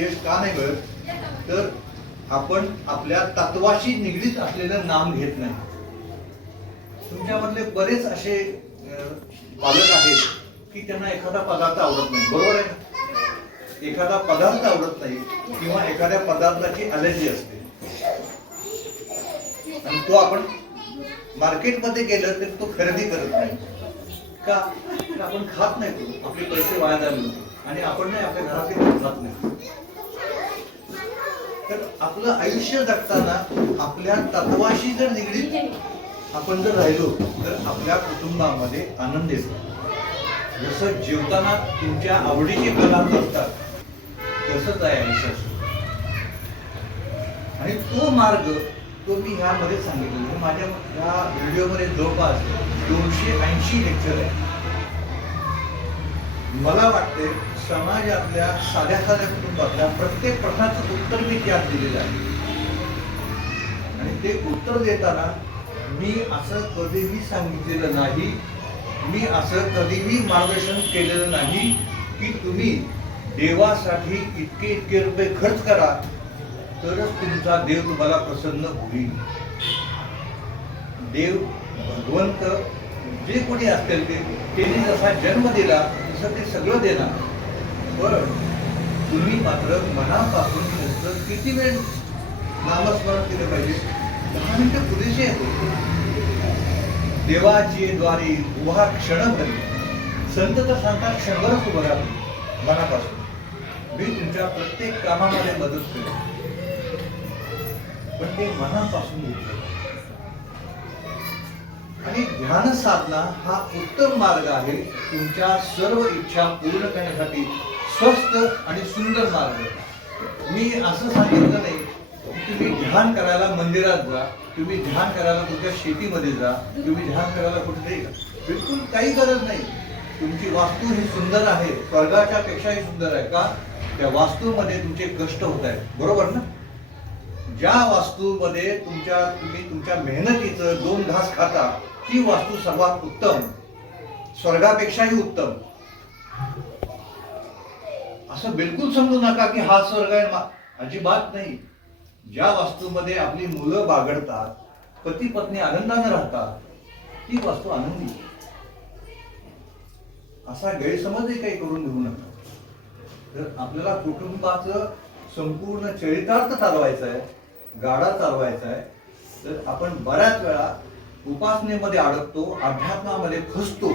यश का नाही मिळत तर आपण आपल्या तत्वाशी निगडीत असलेलं नाम घेत नाही. तुमच्यामधले बरेच असे पालक आहेत की त्यांना एखादा पदार्थ आवडत नाही, बरोबर आहे ना? एखादा पदार्थ आवडत नाही किंवा एखाद्या पदार्थाची अलर्जी असते आणि तो आपण मार्केटमध्ये गेलं तर तो खरेदी करत नाही का? आपण खात नाही, तो आपले पैसे वाया घालवले आणि आपण नाही आपल्या घरातील खात नाही. तर आपलं आयुष्य जगताना आपल्या तत्वाशी जर निगडीत आपण जर राहिलो तर आपल्या कुटुंबामध्ये आनंद येतो. जसं जेवताना तुमच्या आवडीचे पदार्थ असतात तसंच आहे आयुष्य. आणि तो मार्ग तो मी ह्यामध्ये सांगितलेला. माझ्या ह्या व्हिडिओमध्ये जवळपास 280 लेक्चर आहे. मला वाटते समाजातल्या साध्या साध्या कुटुंबातल्या प्रत्येक प्रश्नाचं उत्तर मी त्यात दिलेलं आहे. आणि ते उत्तर देताना मी असं कधीही सांगितलेलं नाही, मी असं कधीही मार्गदर्शन केलेलं नाही की तुम्ही देवासाठी इतके इतके रुपये खर्च करा तरच तुमचा देव तुम्हाला प्रसन्न होईल. देव भगवंत जे कोणी असतील ते त्यांनी जसा जन्म दिला तसं ते सगळं देणार. पण तुम्ही मात्र मनापासून नुसतं किती वेळ नामस्मरण केलं पाहिजे? 10 मिनिटं पुरेसे येते. देवाची द्वारी उभा क्षणभरी, संत तर सांगतात क्षणभरच उभं राहा मनापासून. मी तुमच्या प्रत्येक कामामध्ये मदत करेन पण ते मनापासून घेतलं. आणि ध्यान साधना हा उत्तम मार्ग आहे तुमच्या सर्व इच्छा पूर्ण करण्यासाठी. स्वस्त आणि सुंदर मार्ग. मी असं सांगितलं नाही की तुम्ही ध्यान करायला मंदिरात जा, तुम्ही ध्यान करायला तुमच्या शेतीमध्ये जा, तुम्ही ध्यान करायला कुठेतरी जा. बिलकुल काही गरज नाही. तुमची वास्तू ही सुंदर आहे, स्वर्गाच्या पेक्षाही सुंदर आहे का? त्या वास्तूमध्ये तुमचे कष्ट होत आहेत, बरोबर ना? ज्या वास्तूमध्ये तुम्ही तुमच्या मेहनतीचं 2 घास खाता ती वास्तू सर्वात उत्तम, स्वर्गापेक्षाही उत्तम. असं बिलकुल समजू नका की हा स्वर्ग आहे, अजिबात नाही. ज्या वास्तूमध्ये आपली मुलं बागडतात, पती पत्नी आनंदाने राहतात ती वास्तू आनंदी. असा गैरसमजही काही करून घेऊ नका. जर आपल्याला कुटुंबाचं संपूर्ण चरितार्थ चालवायचं आहे, गाडा चालवायचा आहे तर आपण बऱ्याच वेळा उपासनेमध्ये अडकतो, अध्यात्मामध्ये फसतो.